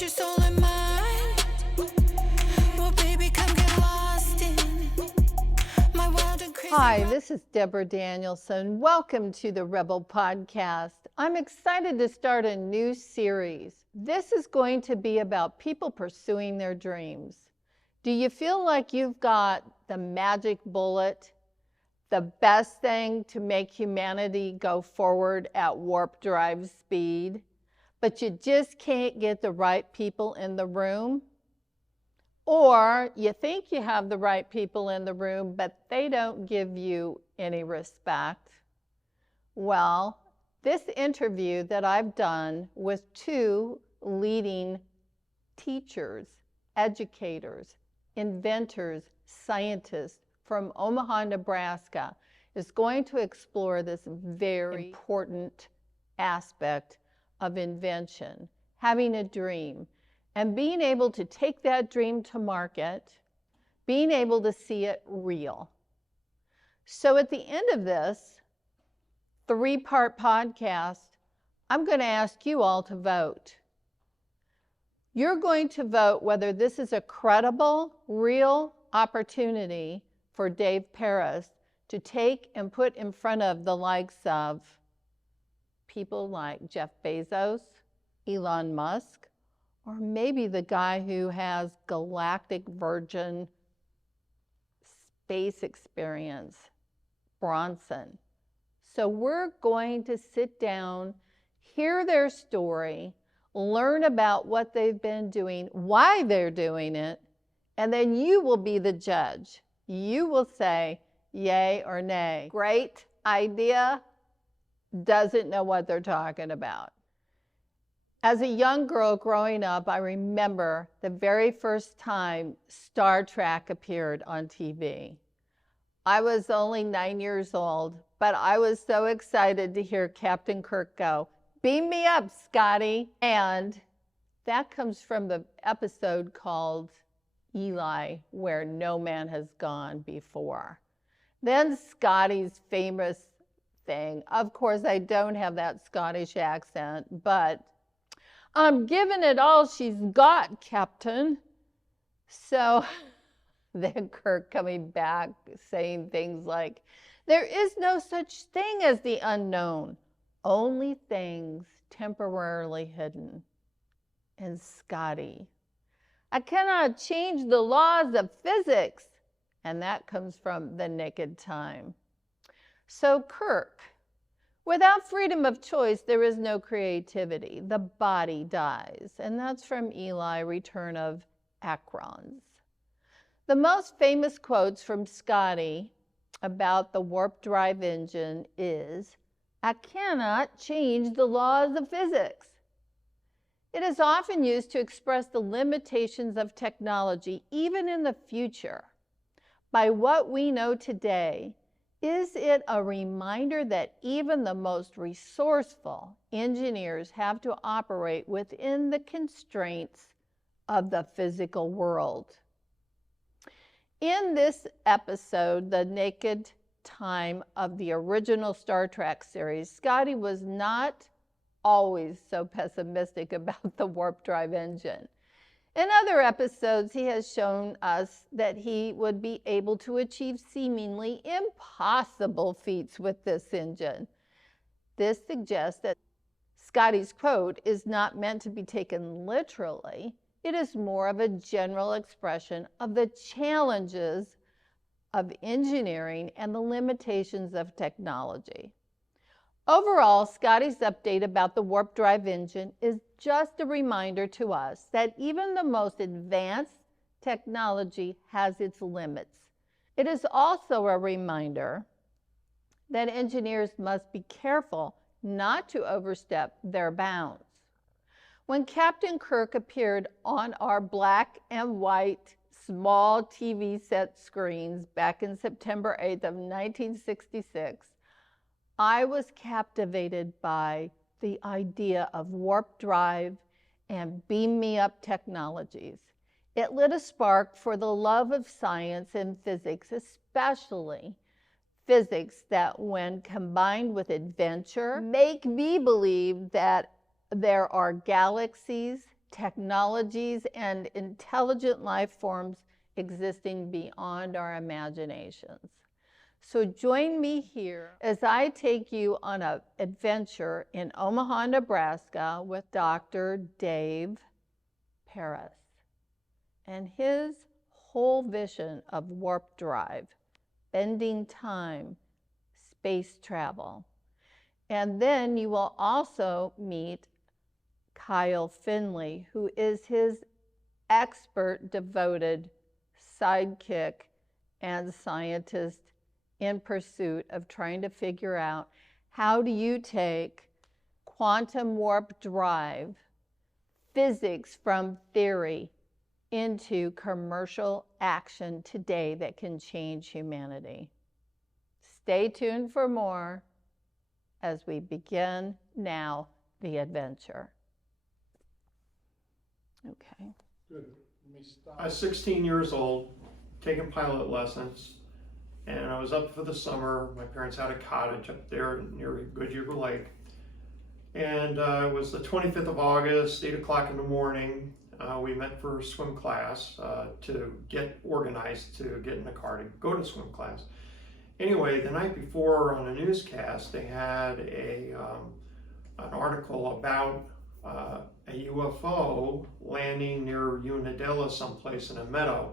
Put your soul in mine. Well, baby, come get lost in my wild and crazy. Hi, this is Deborah Danielson. Welcome to the Rebel Podcast. I'm excited to start a new series. This is going to be about people pursuing their dreams. Do you feel like you've got the magic bullet, the best thing to make humanity go forward at warp drive speed, but you just can't get the right people in the room? Or you think you have the right people in the room, but they don't give you any respect? Well, this interview that I've done with two leading teachers, educators, inventors, scientists from Omaha, Nebraska, is going to explore this very important aspect of invention, having a dream, and being able to take that dream to market, being able to see it real. So at the end of this three-part podcast, I'm going to ask you all to vote. You're going to vote whether this is a credible, real opportunity for Dave Paris to take and put in front of the likes of people like Jeff Bezos, Elon Musk, or maybe the guy who has galactic virgin space experience, Bronson. So we're going to sit down, hear their story, learn about what they've been doing, why they're doing it, and then you will be the judge. You will say yay or nay. Great idea, doesn't know what they're talking about. As a young girl growing up, I remember the very first time Star Trek appeared on TV. I was only 9 years old, but I was so excited to hear Captain Kirk go, "Beam me up, Scotty." And that comes from the episode called Eli, where no man has gone before. Then Scotty's famous thing, of course I don't have that Scottish accent, but I'm giving it all she's got, Captain. So then Kirk coming back saying things like, "There is no such thing as the unknown, only things temporarily hidden." And Scotty, "I cannot change the laws of physics." And that comes from The Naked Time. So Kirk, without freedom of choice, there is no creativity. The body dies. And that's from Eli, Return of Acrons. The most famous quotes from Scotty about the warp drive engine is, "I cannot change the laws of physics." It is often used to express the limitations of technology, even in the future. By what we know today, is it a reminder that even the most resourceful engineers have to operate within the constraints of the physical world? In this episode, The Naked Time of the original Star Trek series, Scotty was not always so pessimistic about the warp drive engine. In other episodes, he has shown us that he would be able to achieve seemingly impossible feats with this engine. This suggests that Scotty's quote is not meant to be taken literally. It is more of a general expression of the challenges of engineering and the limitations of technology. Overall, Scotty's update about the warp drive engine is just a reminder to us that even the most advanced technology has its limits. It is also a reminder that engineers must be careful not to overstep their bounds. When Captain Kirk appeared on our black and white small TV set screens back in September 8th of 1966, I was captivated by the idea of warp drive and beam me up technologies. It lit a spark for the love of science and physics, especially physics that, when combined with adventure, make me believe that there are galaxies technologies and intelligent life forms existing beyond our imaginations. So join me here as I take you on an adventure in Omaha, Nebraska with Dr. Dave Paris and his whole vision of warp drive, bending time, space travel. And then you will also meet Kyle Finley, who is his expert, devoted sidekick and scientist in pursuit of trying to figure out how do you take quantum warp drive, physics from theory, into commercial action today that can change humanity. Stay tuned for more as we begin now the adventure. Okay. Good. I was 16 years old, taking pilot lessons, and I was up for the summer. My parents had a cottage up there near Goodyear Lake. And it was the 25th of August, 8 o'clock in the morning. We met for swim class to get organized to get in the car to go to swim class. Anyway, the night before on a newscast, they had an article about a UFO landing near Unadilla someplace in a meadow,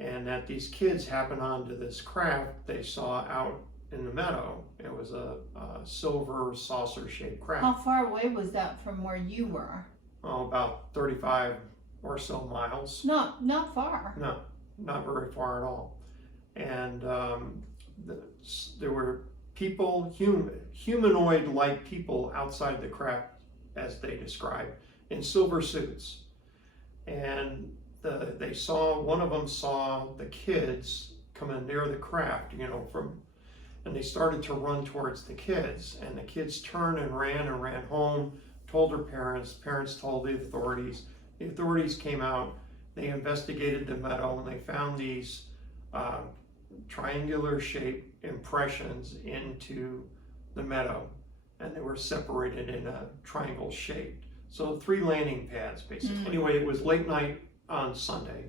and that these kids happened onto this craft they saw out in the meadow. It was a silver saucer-shaped craft. How far away was that from where you were? Oh, about 35 or so miles. Not far. No, not very far at all. And there were people, humanoid-like people outside the craft, as they described, in silver suits. And they saw, one of them saw the kids coming near the craft, and they started to run towards the kids. And the kids turned and ran home, told their parents. Parents told the authorities. The authorities came out, they investigated the meadow, and they found these triangular shaped impressions into the meadow, and they were separated in a triangle shape. So 3 landing pads, basically. Anyway, it was late night on Sunday,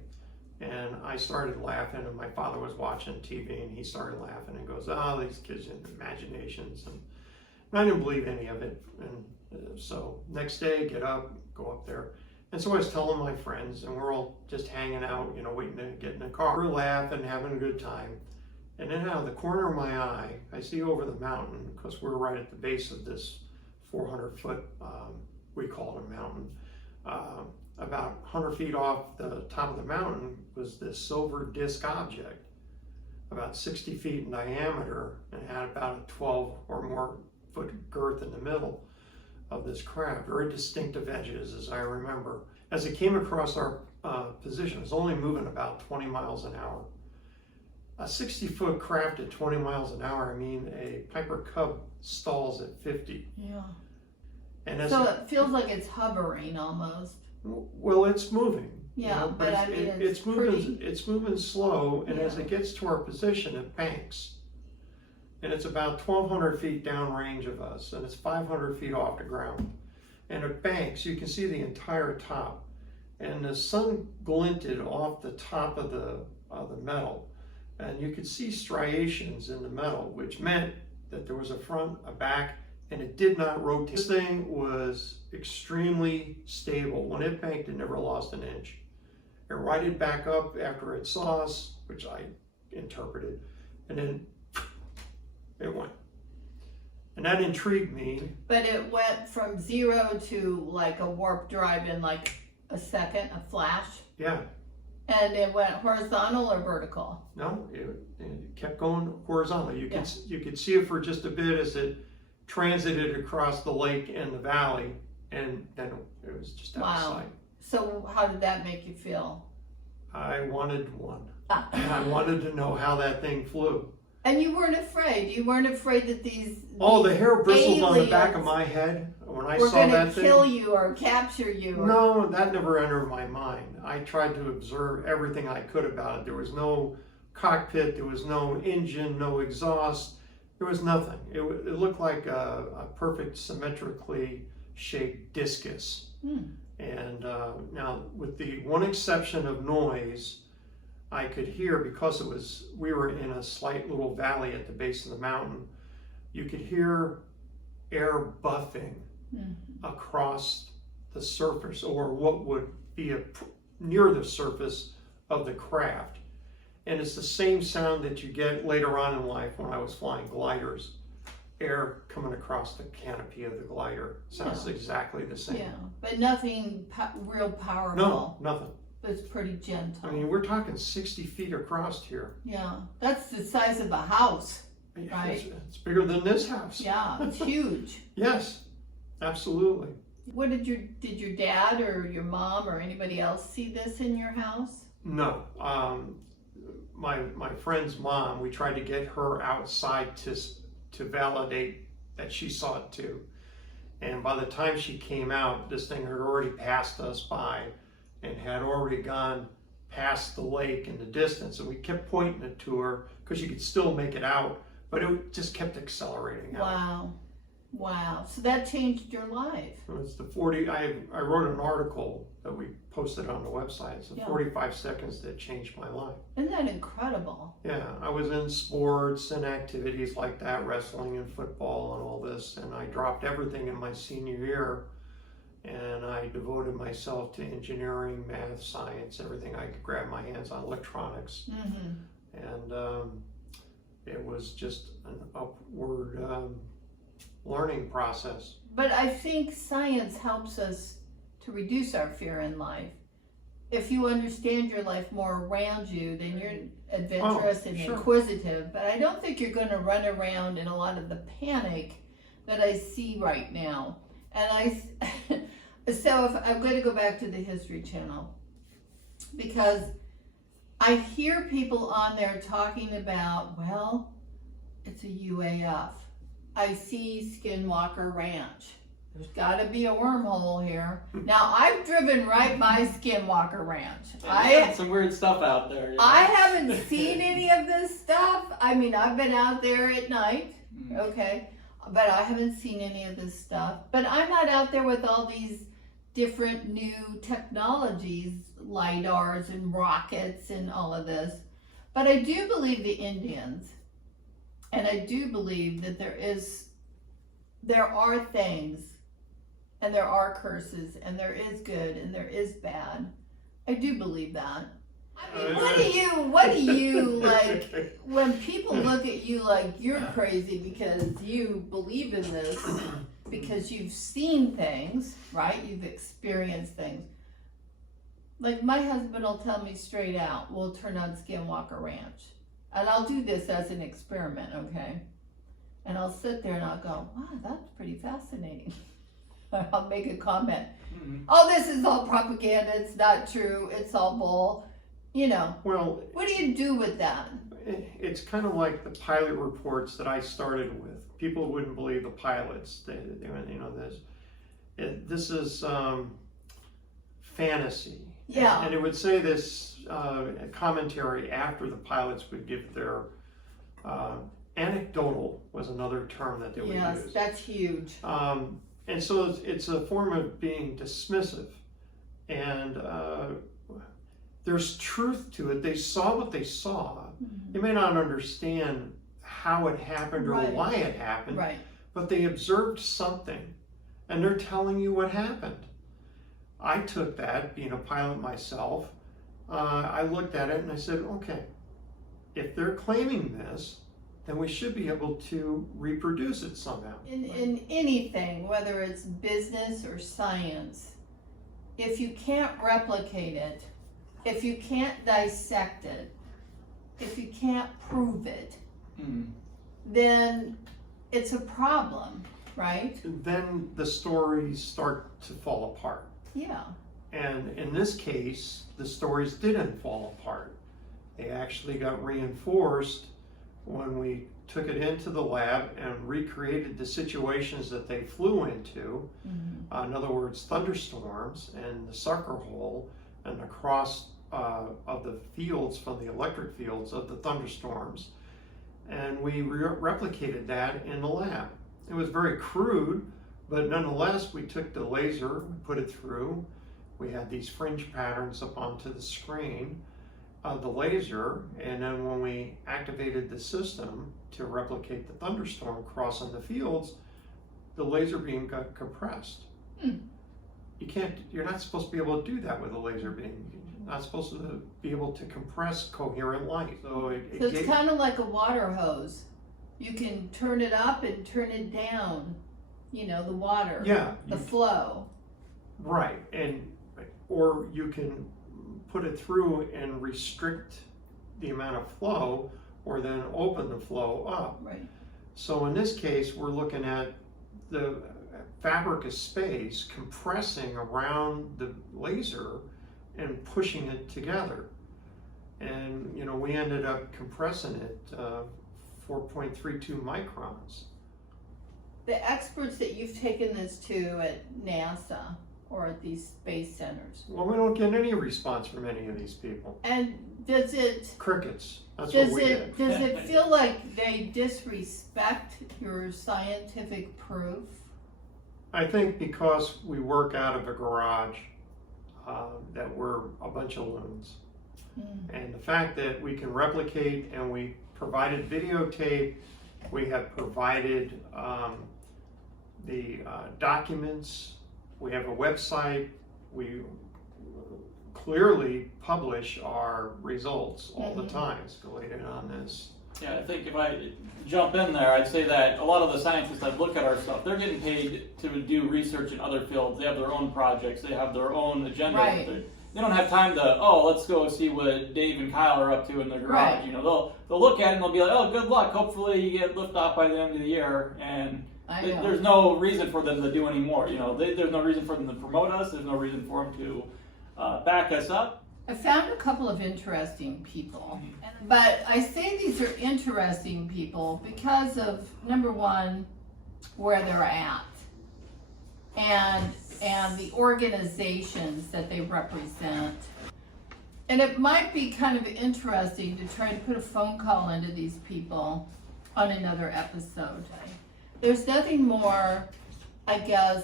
and I started laughing, and my father was watching TV, and he started laughing and goes, "Oh, these kids have imaginations," and I didn't believe any of it. And so next day, get up, go up there. And so I was telling my friends, and we're all just hanging out, waiting to get in the car. We're laughing, having a good time. And then out of the corner of my eye, I see over the mountain, because we're right at the base of this 400-foot, we call it a mountain, about 100 feet off the top of the mountain was this silver disc object, about 60 feet in diameter, and had about a 12 or more foot girth in the middle of this craft. Very distinctive edges, as I remember. As it came across our position, it was only moving about 20 miles an hour. A 60-foot craft at 20 miles an hour, I mean, a Piper Cub stalls at 50. Yeah. And So it feels like it's hovering almost. Well, it's moving. Yeah, but I mean, it's moving. It's moving slow, and as it gets to our position, it banks. And it's about 1,200 feet downrange of us, and it's 500 feet off the ground. And it banks. You can see the entire top, and the sun glinted off the top of the metal, and you could see striations in the metal, which meant that there was a front, a back, and it did not rotate. This thing was extremely stable. When it banked, it never lost an inch. It righted back up after it saw us, which I interpreted, and then it went. And that intrigued me. But it went from 0 to like a warp drive in like a second, a flash? Yeah. And it went horizontal or vertical? No, it kept going horizontal. You could see it for just a bit as it transited across the lake and the valley, and then it was just out of sight. So how did that make you feel? I wanted one. I wanted to know how that thing flew. And you weren't afraid? You weren't afraid that these the hair bristled on the back of my head when I saw that thing. Were going to kill you or capture you? No, that never entered my mind. I tried to observe everything I could about it. There was no cockpit, there was no engine, no exhaust. There was nothing. It looked like a perfect symmetrically shaped discus. And now, with the one exception of noise, I could hear, because we were in a slight little valley at the base of the mountain, you could hear air buffing across the surface, or what would be near the surface of the craft. And it's the same sound that you get later on in life when I was flying gliders. Air coming across the canopy of the glider. Sounds exactly the same. Yeah, but nothing real powerful. No, nothing. It's pretty gentle. I mean, we're talking 60 feet across here. Yeah, that's the size of a house, right? It's bigger than this house. Yeah, it's huge. Yes, absolutely. What did your dad or your mom or anybody else see this in your house? No. My friend's mom, we tried to get her outside to validate that she saw it too. And by the time she came out, this thing had already passed us by and had already gone past the lake in the distance. And we kept pointing it to her because you could still make it out, but it just kept accelerating out. Wow. Wow. So that changed your life. It's the 40, I wrote an article that we posted on the website. It's the 45 seconds that changed my life. Isn't that incredible? Yeah, I was in sports and activities like that, wrestling and football and all this, and I dropped everything in my senior year, and I devoted myself to engineering, math, science, everything I could grab my hands on, electronics. And it was just an upward learning process. But I think science helps us to reduce our fear in life. If you understand your life more around you, then you're adventurous and inquisitive. But I don't think you're going to run around in a lot of the panic that I see right now. And so I'm going to go back to the History Channel, because I hear people on there talking about, well, it's a UAF. I see Skinwalker Ranch. There's got to be a wormhole here. Now, I've driven right by Skinwalker Ranch. Yeah, some weird stuff out there. You know? I haven't seen any of this stuff. I mean, I've been out there at night, okay, but I haven't seen any of this stuff. But I'm not out there with all these different new technologies, LIDARs and rockets and all of this. But I do believe the Indians. And I do believe that there are things, and there are curses, and there is good, and there is bad. I do believe that. I mean, what do you like, when people look at you like you're crazy because you believe in this, because you've seen things, right? You've experienced things. Like, my husband will tell me straight out, we'll turn on Skinwalker Ranch. And I'll do this as an experiment, okay? And I'll sit there and I'll go, wow, that's pretty fascinating. I'll make a comment. Oh, this is all propaganda. It's not true. It's all bull. You know. Well, what do you do with that? It's kind of like the pilot reports that I started with. People wouldn't believe the pilots. They you know, this is fantasy. Yeah. And it would say this commentary after the pilots would give their anecdotal was another term that they would use. Yes, that's huge. And so it's a form of being dismissive. And there's truth to it. They saw what they saw. They may not understand how it happened or why it happened, but they observed something, and they're telling you what happened. I took that, being a pilot myself, I looked at it and I said, okay, if they're claiming this, then we should be able to reproduce it somehow. In anything, whether it's business or science, if you can't replicate it, if you can't dissect it, if you can't prove it, then it's a problem, right? Then the stories start to fall apart. Yeah. And in this case, the stories didn't fall apart. They actually got reinforced when we took it into the lab and recreated the situations that they flew into. In other words, thunderstorms and the sucker hole and the cross of the fields from the electric fields of the thunderstorms. And we replicated that in the lab. It was very crude, But nonetheless, we took the laser, we put it through. We had these fringe patterns up onto the screen of the laser, and then when we activated the system to replicate the thunderstorm crossing the fields, the laser beam got compressed. You're not supposed to be able to do that with a laser beam. You're not supposed to be able to compress coherent light. So it's kind of like a water hose. You can turn it up and turn it down, the water, the flow. Right, or you can put it through and restrict the amount of flow, or then open the flow up. Right. So in this case, we're looking at the fabric of space compressing around the laser and pushing it together. And we ended up compressing it 4.32 microns. The experts that you've taken this to at NASA or at these space centers. Well, we don't get any response from any of these people. And does it Crickets. That's what we get. Does it feel like they disrespect your scientific proof? I think because we work out of a garage, that we're a bunch of loons. And the fact that we can replicate, and we provided videotape, we have provided the documents, we have a website, we clearly publish our results all the time. It's related on this. Yeah, I think if I jump in there, I'd say that a lot of the scientists that look at our stuff, they're getting paid to do research in other fields. They have their own projects, they have their own agenda. Right. They don't have time to, let's go see what Dave and Kyle are up to in their garage. Right. They'll look at it and they'll be like, good luck. Hopefully you get liftoff by the end of the year. And there's no reason for them to do any more. There's no reason for them to promote us. There's no reason for them to back us up. I found a couple of interesting people, but I say these are interesting people because of, number one, where they're at, and the organizations that they represent. And it might be kind of interesting to try to put a phone call into these people on another episode. There's nothing more, I guess,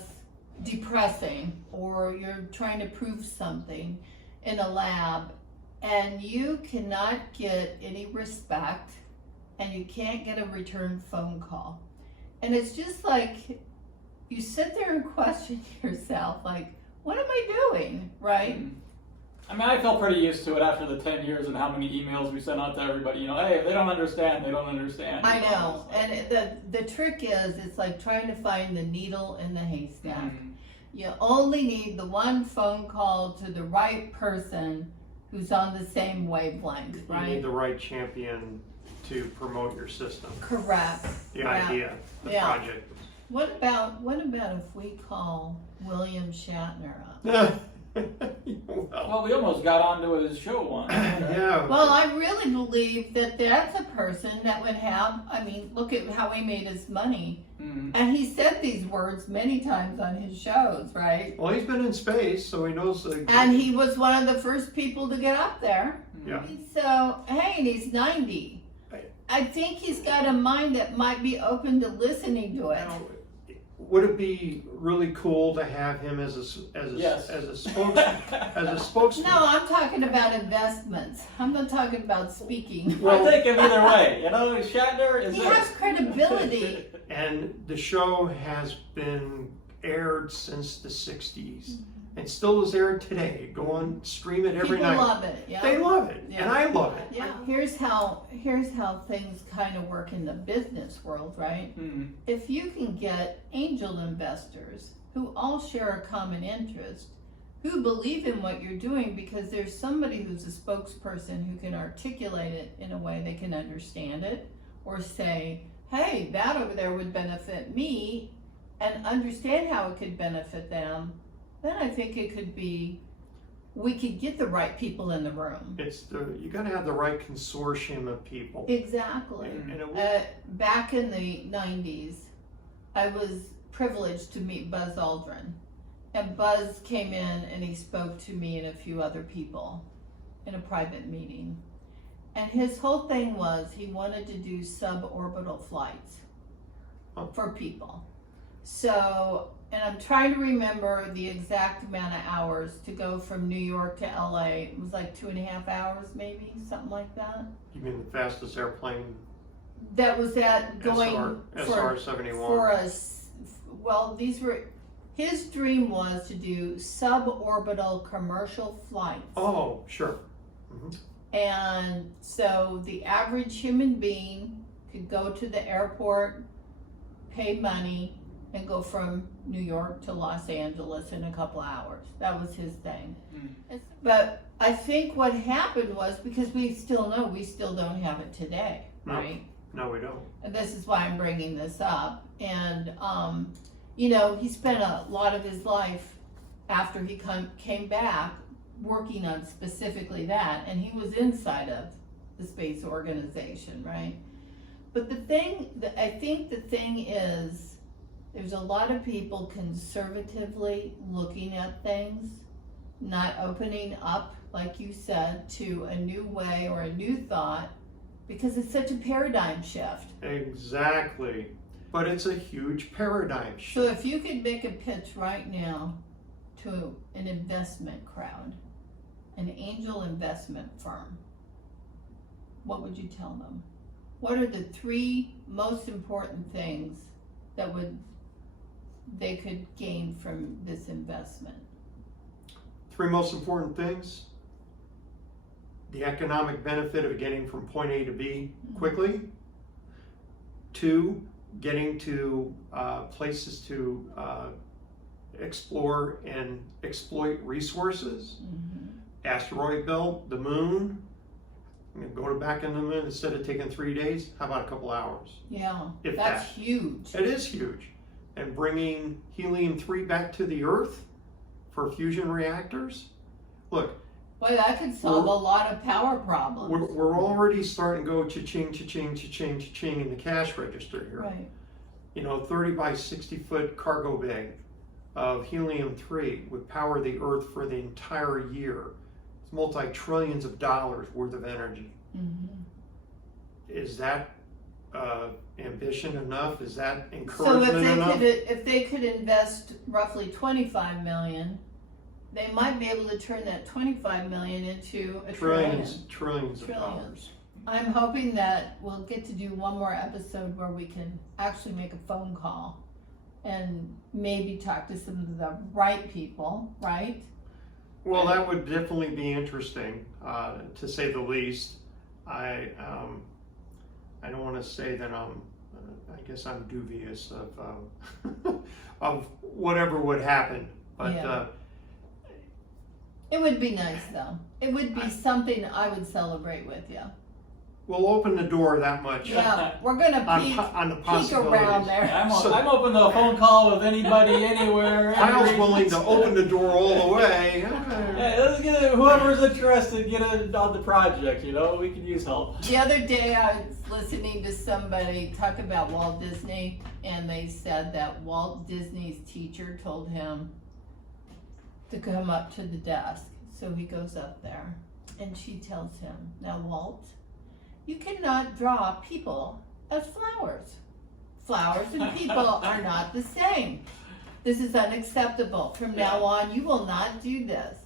depressing, or you're trying to prove something in a lab and you cannot get any respect and you can't get a return phone call. And it's just like you sit there and question yourself, like, what am I doing, right? I mean, I felt pretty used to it after the 10 years and how many emails we sent out to everybody. Hey, if they don't understand, they don't understand. I know. And the trick is, it's like trying to find the needle in the haystack. You only need the one phone call to the right person who's on the same wavelength, right? You need the right champion to promote your system. Correct. The idea, the project. What about if we call William Shatner up? Well, we almost got onto his show once. Yeah. Well, I really believe that that's a person that would have, look at how he made his money. And he said these words many times on his shows, right? Well, he's been in space, so he knows. And he was one of the first people to get up there. Yeah. So, hey, and he's 90. I think he's got a mind that might be open to listening to it. Would it be really cool to have him as a spokesman? No, I'm talking about investments. I'm not talking about speaking. Well, I think of either way. Shatner is. He has credibility. And the show has been aired since the 60s. And still is aired today. Go on, stream it every night. People love it. Yeah. They love it, and I love it. Yeah. Here's how things kind of work in the business world, right? If you can get angel investors who all share a common interest, who believe in what you're doing because there's somebody who's a spokesperson who can articulate it in a way they can understand it, or say, hey, that over there would benefit me, and understand how it could benefit them, then I think it could be, we could get the right people in the room. You got to have the right consortium of people. Exactly. Back in the 90s, I was privileged to meet Buzz Aldrin. And Buzz came in and he spoke to me and a few other people in a private meeting. And his whole thing was he wanted to do suborbital flights for people. So, and I'm trying to remember the exact amount of hours to go from New York to LA. It was like 2.5 hours, maybe, something like that. You mean the fastest airplane? That was that going SR-71. for us. Well, these were, his dream was to do suborbital commercial flights. Oh, sure. And so the average human being could go to the airport, pay money, and go from New York to Los Angeles in a couple hours. That was his thing. But I think what happened was, because we still don't have it today, right? No, we don't. And this is why I'm bringing this up. And, you know, he spent a lot of his life after he came back working on specifically that, and he was inside of the space organization, right? But I think the thing is, there's a lot of people conservatively looking at things, not opening up, like you said, to a new way or a new thought, because it's such a paradigm shift. Exactly. But it's a huge paradigm shift. So if you could make a pitch right now to an investment crowd, an angel investment firm, what would you tell them? What are the 3 most important things that they could gain from this investment? 3 most important things: the economic benefit of getting from point A to B quickly. 2, getting to places to explore and exploit resources. Asteroid belt, the moon. Going back in the moon, instead of taking 3 days, how about a couple hours? Yeah, If that's that. huge. It is huge. And bringing helium-3 back to the Earth for fusion reactors. Look, Boy, that could solve a lot of power problems. we're already starting to go cha-ching, cha-ching, cha-ching, cha-ching in the cash register here. Right. You know, 30 by 60 foot cargo bag of helium-3 would power the Earth for the entire year. It's multi-trillions of dollars worth of energy. Is that ambition enough? Is that encouragement enough? If they could invest roughly $25 million, they might be able to turn that $25 million into a Trillions trillion. of dollars. I'm hoping that we'll get to do one more episode where we can actually make a phone call and maybe talk to some of the right people, right? Well, that would definitely be interesting, to say the least. I don't want to say that I guess I'm dubious of of whatever would happen, but Yeah. It would be nice though. It would be something I would celebrate with you. we'll open the door that much. Yeah, we're gonna on the peek possibilities. around there. I'm open to a phone call with anybody, anywhere. Kyle's willing to open the door all the way. Hey, let's get it, whoever's interested, get it on the project. You know, we can use help. The other day I was listening to somebody talk about Walt Disney, and they said that Walt Disney's teacher told him to come up to the desk. So he goes up there, and she tells him, "Now, Walt, you cannot draw people as flowers. Flowers and people are not the same. This is unacceptable. From now on, you will not do this."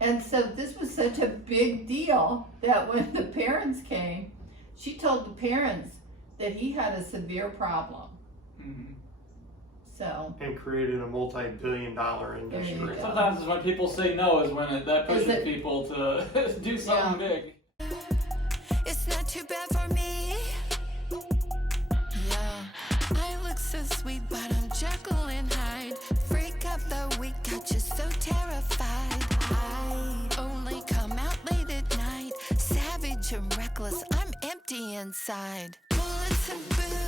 And so this was such a big deal that when the parents came, she told the parents that he had a severe problem. So. And created a multi-billion-dollar industry. There you go. Sometimes when people say no is when that pushes people to do something big. It's not too bad for me. Yeah, I look so sweet, but I'm Jekyll and Hyde. Freak of the week, got you so terrified. I only come out late at night, savage and reckless. I'm empty inside. Bullets and booze.